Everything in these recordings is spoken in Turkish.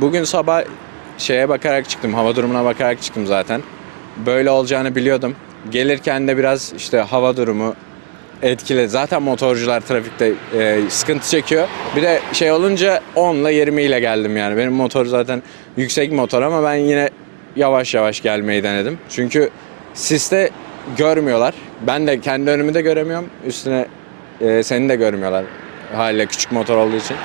bugün sabah şeye bakarak çıktım, hava durumuna bakarak çıktım zaten. Böyle olacağını biliyordum. Gelirken de biraz işte hava durumu etkili. Zaten motorcular trafikte e, sıkıntı çekiyor. Bir de şey olunca 10 ile 20 ile geldim yani. Benim motor zaten yüksek motor ama ben yine yavaş yavaş gelmeyi denedim. Çünkü siste görmüyorlar. Ben de kendi önümü de göremiyorum. Üstüne e, seni de görmüyorlar. Haliyle küçük motor olduğu için.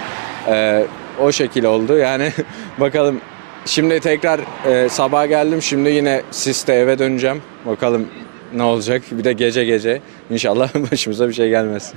E, o şekil oldu. Yani bakalım şimdi tekrar e, sabah geldim. Şimdi yine siste eve döneceğim. Bakalım ne olacak. Bir de gece gece inşallah başımıza bir şey gelmesin.